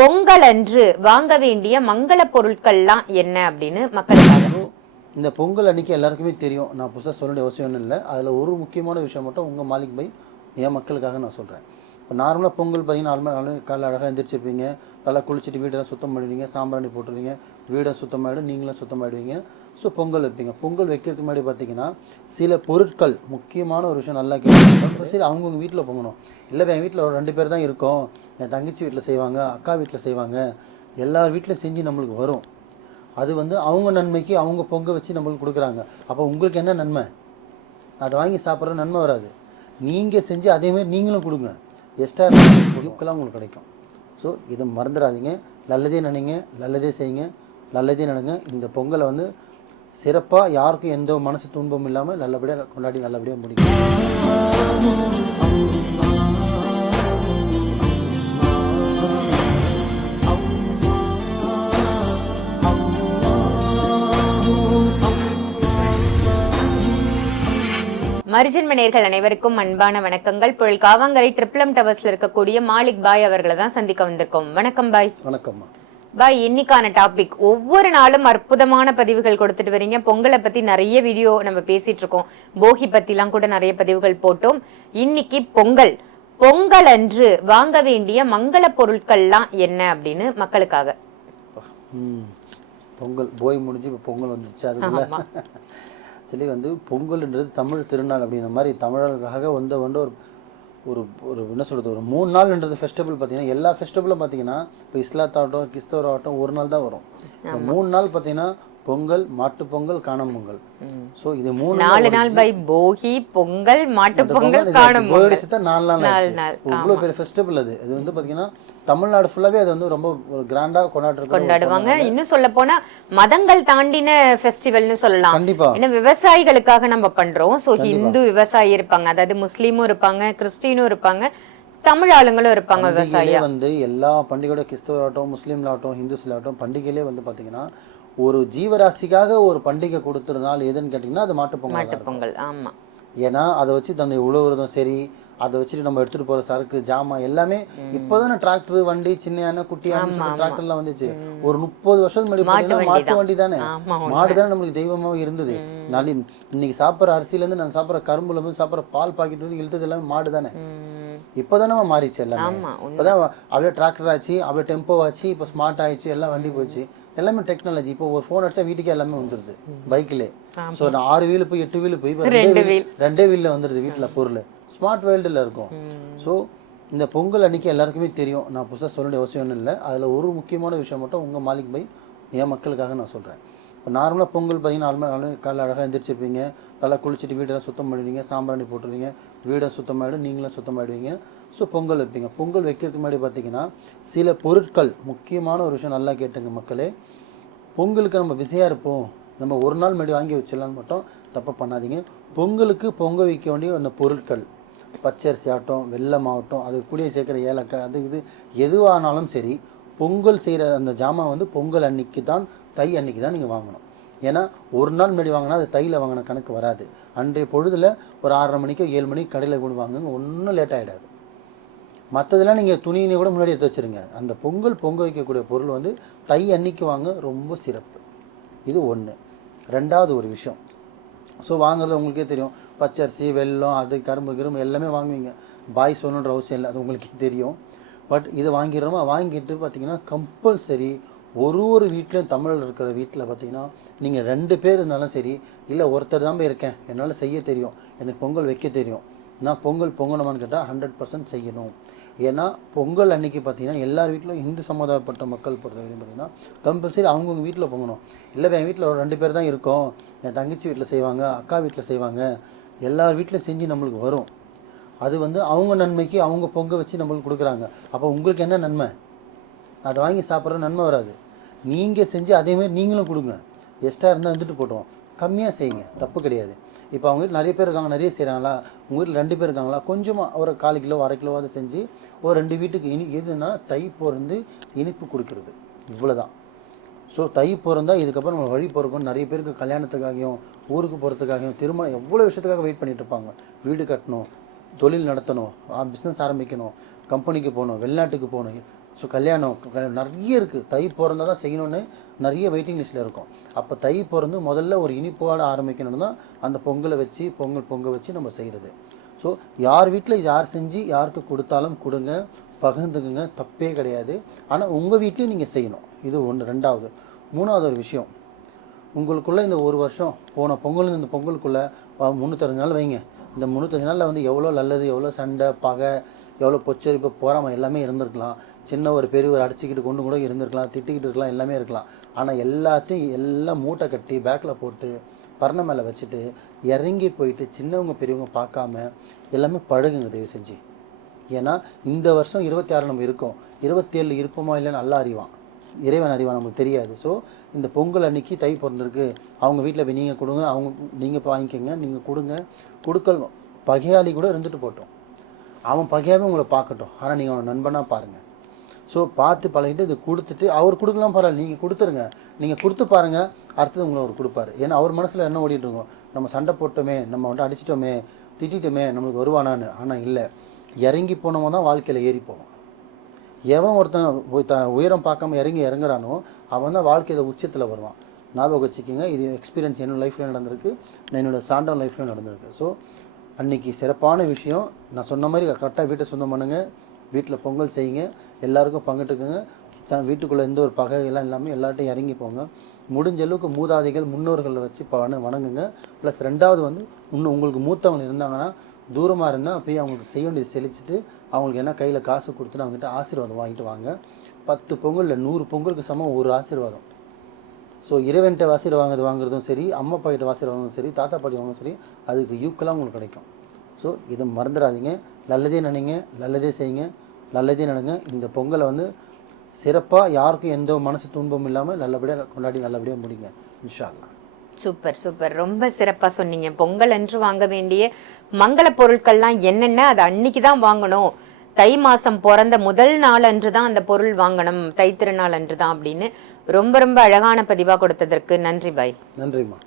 பொங்கல் அன்று வாங்க வேண்டிய மங்கள பொருட்கள்லாம் என்ன அப்படின்னு மக்களுக்காக இந்த பொங்கல் அன்னைக்கு எல்லாருக்குமே தெரியும். நான் புதுசாக சொல்ல வேண்டிய அவசியம் ஒன்றும் இல்லை. அதில் ஒரு முக்கியமான விஷயம் மட்டும் உங்கள் மாலிக் பை என் மக்களுக்காக நான் சொல்கிறேன் இப்போ நார்மலாக பொங்கல் பார்த்தீங்கன்னா நார்மலாக நாலு காலைல அழகாக எந்திரிச்சிருப்பீங்க. நல்லா குளிச்சுட்டு வீடெல்லாம் சுத்தம் பண்ணுவீங்க சாம்பிராணி போட்டுருவீங்க. வீடை சுத்தமாகிடும் நீங்களும் சுத்தமாகிடுவீங்க ஸோ பொங்கல் வைப்பீங்க. பொங்கல் வைக்கிறதுக்கு முன்னாடி பார்த்தீங்கன்னா சில பொருட்கள் முக்கியமான ஒரு விஷயம் நல்லா கேட்கணும் சரி அவங்கவுங்க வீட்டில் பொங்கணும். இல்லை என் வீட்டில் ஒரு ரெண்டு பேர் தான் இருக்கோம். என் தங்கச்சி வீட்டில் செய்வாங்க அக்கா வீட்டில் செய்வாங்க. எல்லார் வீட்டில் செஞ்சு நம்மளுக்கு வரும். அது வந்து அவங்க நன்மைக்கு அவங்க பொங்க வச்சு நம்மளுக்கு கொடுக்குறாங்க. அப்போ உங்களுக்கு என்ன நன்மை? அதை வாங்கி சாப்பிட்ற நன்மை வராது. நீங்கள் செஞ்சு அதேமாரி நீங்களும் கொடுங்க. எக்ஸ்ட்ரா பொருட்கள்லாம் உங்களுக்கு கிடைக்கும். ஸோ இதை மறந்துடாதீங்க. நல்லதே நினைங்க நல்லதே செய்யுங்க நல்லதே நடங்க. இந்த பொங்கலை வந்து சிறப்பாக யாருக்கும் எந்த மனசு துன்பம் இல்லாமல் நல்லபடியாக கொண்டாடி நல்லபடியாக முடிக்கும் மரிஜன் நேயர்கள் அனைவருக்கும் அன்பான வணக்கங்கள். புயல் காவாங்கரை ட்ரிப்ளம் டவர்ஸ்ல இருக்கக்கூடிய மாலிக் பாய் அவர்களை தான் சந்திக்க வந்திருக்கோம். வணக்கம் பாய். வணக்கம்மா. பாய் இன்னைக்கான டாபிக் ஒவ்வொரு நாளும் அற்புதமான பதிவுகள் கொடுத்துட்டு வரீங்க. பொங்கலை பத்தி நிறைய வீடியோ நம்ம பேசிட்டு இருக்கோம். போகி பத்திலாம் கூட நிறைய பதிவுகள் போட்டோம். இன்னைக்கு பொங்கல். பொங்கல் அன்று வாங்க வேண்டிய மங்கள பொருட்கள்லாம் என்ன அப்படின்னு மக்களுக்காக. பொங்கல் போய் முடிஞ்சு இப்போ பொங்கல் வந்துச்சு அதுக்குள்ள. ஆக்சுவலி வந்து பொங்கல்ன்றது தமிழ் திருநாள் அப்படின்ற மாதிரி தமிழர்களுக்காக வந்த வந்து ஒரு ஒரு ஒரு என்ன சொல்கிறது ஒரு மூணு நாள்ன்றது ஃபெஸ்டிவல் பார்த்தீங்கன்னா எல்லா ஃபெஸ்டிவலும் பார்த்தீங்கன்னா இப்போ இஸ்லாத்தாகட்டும் கிறிஸ்தவர் ஆகட்டும் ஒரு நாள் தான் வரும். இந்த மூணு நாள் பார்த்தீங்கன்னா பொங்கல் மாட்டுப் பொங்கல் காணும் பொங்கல். ஸோ இது மூணு நாலு நாள் பை போகி பொங்கல் மாட்டு பொங்கல் காணும் போயோடி சேர்த்தா நாலு நாள் நாலு ஆயிடுச்சு. நாள், இவ்வளோ பெரிய ஃபெஸ்டிவல் அது. இது வந்து பார்த்தீங்கன்னா தமிழ்நாடு ஃபுல்லாகவே அது வந்து ரொம்ப ஒரு கிராண்டாக கொண்டாடுறது கொண்டாடுவாங்க. இன்னும் சொல்ல போனா மதங்கள் தாண்டின ஃபெஸ்டிவல்னு சொல்லலாம். கண்டிப்பா. ஏன்னா விவசாயிகளுக்காக நம்ம பண்றோம். சோ ஹிந்து விவசாயி இருப்பாங்க. அதாவது முஸ்லீமும் இருப்பாங்க கிறிஸ்டினும் இருப்பாங்க தமிழ் ஆளுங்களும் இருப்பாங்க விவசாயி வந்து எல்லா பண்டிகையோட கிறிஸ்தவராகட்டும் முஸ்லீம்லாகட்டும் ஹிந்துஸ்லாகட்டும் பண்டிகையிலே வந்து பார்த்தீங்கன்னா ஒரு ஜீவராசிக்காக ஒரு பண்டிகை கொடுத்துற நாள் எதுன்னு கேட்டிங்கன்னா அது மாட்டுப் பொங்கல் மாட்டு பொங்கல் ஆமா. ஏன்னா அதை வச்சு தன்னை உழவுறதும் சரி அதை வச்சுட்டு நம்ம எடுத்துட்டு போற சரக்கு ஜாமான் எல்லாமே இப்போதானே டிராக்டர் வண்டி சின்ன யானை குட்டி யானை டிராக்டர்லாம் வந்துச்சு. ஒரு முப்பது வருஷம் முன்னாடி மாட்டு வண்டி தானே மாடு தானே நம்மளுக்கு தெய்வமாவே இருந்தது. நாளை இன்னைக்கு சாப்பிட்ற அரிசியிலேருந்து நான் சாப்பிட்ற கரும்புல இருந்து சாப்பிட்ற பால் பாக்கெட் வந்து இழுத்தது எல்லாமே மாடு தானே? உம், இப்போதானே மாறிடுச்சு எல்லாமே. ஆமா உண்மை. இப்போதான் அப்படியே டிராக்டர் ஆச்சு அப்படியே டெம்போ ஆச்சு இப்போ ஸ்மார்ட் ஆயிடுச்சு எல்லாம் வண்டி போச்சு. எல்லாமே டெக்னாலஜி இப்போ ஒரு ஃபோன் அடிச்சா வீட்டுக்கே எல்லாமே வந்துருது பைக்கிலே ஸோ நான் ஆறு வீலு போய் எட்டு வீலு போய் இப்போ ரெண்டே ரெண்டு வீல் ரெண்டே வீலில் வந்துடுது வீட்டில் பொருள். ஸ்மார்ட் வேர்ல்டில் இருக்கும். ஸோ இந்த பொங்கல் அன்னைக்கு எல்லாருக்குமே தெரியும். நான் புதுசாக சொல்ல வேண்டிய அவசியம் ஒன்றும் இல்லை. அதில் ஒரு முக்கியமான விஷயம் மட்டும் உங்கள் மாலிக் பை என் மக்களுக்காக நான் சொல்கிறேன் இப்போ நார்மலாக பொங்கல் பார்த்தீங்கன்னா நார்மலாக நாலு காலைல அழகாக எந்திரிச்சிருப்பீங்க. நல்லா குளிச்சுட்டு வீடெல்லாம் சுத்தம் பண்ணிடுவீங்க சாம்பிராணி போட்டுருவீங்க. வீடை சுத்தமாகிடும் நீங்களும் சுத்தமாகிடுவீங்க ஸோ பொங்கல் வைப்பீங்க. பொங்கல் வைக்கிறதுக்கு முன்னாடி பார்த்தீங்கன்னா சில பொருட்கள் முக்கியமான ஒரு விஷயம் நல்லா கேட்டுங்க மக்களே. பொங்கலுக்கு நம்ம பிஸியாக இருப்போம். நம்ம ஒரு நாள் முன்னாடி வாங்கி வச்சிடலான்னு மட்டும் தப்பு பண்ணாதீங்க. பொங்கலுக்கு பொங்க வைக்க வேண்டிய அந்த பொருட்கள் பச்சரிசி ஆகட்டும் வெள்ளம் ஆகட்டும் அது கூடிய சேர்க்குற ஏலக்காய் அது இது எதுவானாலும் சரி பொங்கல் செய்கிற அந்த ஜாமான் வந்து பொங்கல் அன்னைக்கு தான் தை அன்னைக்கு தான் நீங்கள் வாங்கணும். ஏன்னா ஒரு நாள் முன்னாடி வாங்கினா அது தையில் வாங்கின கணக்கு வராது. அன்றைய பொழுதில் ஒரு ஆறரை மணிக்கோ ஏழு மணிக்கு கடையில் கொண்டு வாங்குங்க ஒன்றும் லேட் ஆகிடாது மற்றதெல்லாம் நீங்கள் துணியினை கூட முன்னாடி எடுத்து வச்சுருங்க. அந்த பொங்கல் பொங்க வைக்கக்கூடிய பொருள் வந்து தை அன்னைக்கு வாங்க ரொம்ப சிறப்பு. இது ஒன்று ரெண்டாவது ஒரு விஷயம். ஸோ வாங்குறது உங்களுக்கே தெரியும். பச்சரிசி வெல்லம் அது கரும்பு கிரும்பு எல்லாமே வாங்குவீங்க. பாய் சொல்லணுன்ற அவசியம் இல்லை. அது உங்களுக்கே தெரியும். பட் இதை வாங்கிடுறோமா வாங்கிட்டு பார்த்தீங்கன்னா கம்பல்சரி ஒரு ஒரு வீட்லையும் தமிழில் இருக்கிற வீட்டில் பார்த்தீங்கன்னா நீங்கள் ரெண்டு பேர் இருந்தாலும் சரி இல்லை ஒருத்தர் தான் போய் இருக்கேன் என்னால் செய்ய தெரியும் எனக்கு பொங்கல் வைக்க தெரியும். நான் பொங்கல் பொங்கணுமான்னு கேட்டால் ஹண்ட்ரட் பர்சன்ட் செய்யணும். ஏன்னா பொங்கல் அன்னைக்கு பார்த்தீங்கன்னா எல்லார் வீட்டிலும் இந்து சமுதாயப்பட்ட மக்கள் பொறுத்தவரையும் பார்த்தீங்கன்னா கம்பல்சரி அவங்கவுங்க வீட்டில் பொங்கணும். இல்லை என் வீட்டில் ஒரு ரெண்டு பேர் தான் இருக்கோம் என் தங்கச்சி வீட்டில் செய்வாங்க அக்கா வீட்டில் செய்வாங்க எல்லார் வீட்டிலும் செஞ்சு நம்மளுக்கு வரும். அது வந்து அவங்க நன்மைக்கு அவங்க பொங்க வச்சு நம்மளுக்கு கொடுக்குறாங்க. அப்போ உங்களுக்கு என்ன நன்மை? அதை வாங்கி சாப்பிட்ற நன்மை வராது. நீங்கள் செஞ்சு அதேமாதிரி நீங்களும் கொடுங்க. எக்ஸ்ட்ரா இருந்தால் வந்துட்டு போட்டோம். கம்மியாக செய்யுங்க. தப்பு கிடையாது. இப்போ அவங்க வீட்டில் நிறைய பேர் இருக்காங்க. நிறைய செய்கிறாங்களா உங்கள் வீட்டில் ரெண்டு பேர் இருக்காங்களா? கொஞ்சமாக ஒரு கால் கிலோ அரை கிலோவாவது செஞ்சு ஒரு ரெண்டு வீட்டுக்கு இனி எதுனா தை பொருந்து இனிப்பு கொடுக்கறது. இவ்வளோதான் ஸோ தை பிறந்தா இதுக்கப்புறம் நம்ம வழி பிறக்கும் நிறைய பேருக்கு கல்யாணத்துக்காகவும் ஊருக்கு போகிறதுக்காகவும் திருமணம் எவ்வளோ விஷயத்துக்காக வெயிட் பண்ணிகிட்டு இருப்பாங்க? வீடு கட்டணும் தொழில் நடத்தணும் பிஸ்னஸ் ஆரம்பிக்கணும் கம்பெனிக்கு போகணும் வெளிநாட்டுக்கு போகணும். ஸோ கல்யாணம் நிறைய இருக்குது தை பிறந்தால் தான் செய்யணும்னு நிறைய வெயிட்டிங் லிஸ்ட்டில் இருக்கும். அப்போ தை பிறந்து முதல்ல ஒரு இனிப்போட ஆரம்பிக்கணும்னு தான் அந்த பொங்கலை வச்சு பொங்கல் பொங்க வச்சு நம்ம செய்கிறது ஸோ யார் வீட்டில் யார் செஞ்சு யாருக்கு கொடுத்தாலும் கொடுங்க பகிர்ந்துக்குங்க தப்பே கிடையாது. ஆனால் உங்கள் வீட்லேயும் நீங்கள் செய்யணும். இது ஒன்று ரெண்டாவது மூணாவது ஒரு விஷயம். உங்களுக்குள்ளே இந்த ஒரு வருஷம் போன பொங்கல் இந்த பொங்கலுக்குள்ளே முந்நூற்றஞ்சு நாள் வைங்க. இந்த முந்நூற்றஞ்சு நாளில் வந்து எவ்வளோ நல்லது எவ்வளோ சண்டை பகை எவ்வளோ பொச்சரிப்பு போகாமல் எல்லாமே இருந்திருக்கலாம். சின்ன ஒரு பெரியவர் அடிச்சுக்கிட்டு கொண்டு கூட இருந்திருக்கலாம் திட்டிக்கிட்டு இருக்கலாம் எல்லாமே இருக்கலாம். ஆனால் எல்லாத்தையும் எல்லாம் மூட்டை கட்டி பேக்கில் போட்டு பரண மேலே வச்சுட்டு இறங்கி போயிட்டு சின்னவங்க பெரியவங்க பார்க்காம எல்லாமே பழகுங்க தயவு செஞ்சு. ஏன்னா இந்த வருஷம் இருபத்தி ஆறு நம்ம இருக்கோம். இருபத்தேழு இருப்போமா இல்லைன்னு நல்லா அறிவான். இறைவன் அறிவான் நமக்கு தெரியாது. ஸோ இந்த பொங்கல் அன்னைக்கு தை பிறந்திருக்கு. அவங்க வீட்டில் போய் நீங்கள் கொடுங்க அவங்க நீங்கள் வாங்கிக்கோங்க நீங்கள் கொடுங்க. கொடுக்கல் பகையாளி கூட இருந்துட்டு போட்டோம். அவன் பகையாவே உங்களை பார்க்கட்டும். ஆனால் நீங்கள் அவனை நண்பனாக பாருங்கள் ஸோ பார்த்து பழகிட்டு இது கொடுத்துட்டு அவர் கொடுக்கலாம் பரவாயில்ல நீங்கள் கொடுத்துருங்க. நீங்கள் கொடுத்து பாருங்கள் அடுத்தது உங்களை அவர் கொடுப்பாரு. ஏன்னா அவர் மனசில் என்ன ஓடிட்டு இருக்கோம் நம்ம சண்டை போட்டோமே நம்ம வந்துட்டு அடிச்சிட்டோமே திட்டிட்டோமே நம்மளுக்கு வருவானான்னு. ஆனால் இல்லை. இறங்கி போனவன் தான் வாழ்க்கையில் ஏறி போவோம் எவன் ஒருத்தன் போய் த உயரம் பார்க்காம இறங்கி இறங்குறானோ அவன் தான் வாழ்க்கையில் உச்சத்தில் வருவான். ஞாபகம் வச்சுக்கோங்க இது எக்ஸ்பீரியன்ஸ் என்னோட லைஃப்பில் நடந்திருக்கு நான் என்னோட சாண்டவன் லைஃப்பில் நடந்திருக்கு. ஸோ அன்னைக்கு சிறப்பான விஷயம் நான் சொன்ன மாதிரி கரெக்டாக வீட்டை சொந்தம் பண்ணுங்க வீட்டில் பொங்கல் செய்யுங்க எல்லாருக்கும் பங்கிட்டுக்குங்க வீட்டுக்குள்ளே எந்த ஒரு பகை எல்லாம் இல்லாமல் எல்லார்ட்டையும் இறங்கி போங்க. முடிஞ்ச அளவுக்கு மூதாதைகள் முன்னோர்களை வச்சு வணங்குங்க. ப்ளஸ் ரெண்டாவது வந்து இன்னும் உங்களுக்கு மூத்தவங்க இருந்தாங்கன்னா தூரமாக இருந்தால் போய் அவங்களுக்கு செய்ய வேண்டியது செழிச்சிட்டு அவங்களுக்கு என்ன கையில் காசு கொடுத்துட்டு அவங்ககிட்ட ஆசீர்வாதம் வாங்கிட்டு வாங்க. பத்து பொங்கலில் நூறு பொங்கலுக்கு சமம் ஒரு ஆசீர்வாதம். ஸோ இறைவன்கிட்ட ஆசீர்வாதம் வாங்குறது வாங்குறதும் சரி அம்மா அப்பா கிட்ட ஆசீர்வாதம் வாங்குறதும் சரி தாத்தா பாட்டி வாங்குறதும் சரி அதுக்கு யூக்கலாக உங்களுக்கு கிடைக்கும். ஸோ இதை மறந்துடாதீங்க. நல்லதே நினைங்க நல்லதே செய்யுங்க நல்லதே நடங்க. இந்த பொங்கலை வந்து சிறப்பாக யாருக்கும் எந்த மனசு துன்பம் இல்லாமல் நல்லபடியாக கொண்டாடி நல்லபடியாக முடிங்க. இன்ஷால்லாம் சூப்பர் சூப்பர். ரொம்ப சிறப்பா சொன்னீங்க. பொங்கல் அன்று வாங்க வேண்டிய மங்கள பொருட்கள்லாம் என்னென்ன? அது அன்னைக்கு தான் வாங்கணும். தை மாசம் பிறந்த முதல் நாள் அன்று தான் அந்த பொருள் வாங்கணும். தை திருநாள் அன்று தான் அப்படின்னு ரொம்ப ரொம்ப அழகான பதிவாக கொடுத்ததற்கு நன்றி பாய். நன்றிம்மா.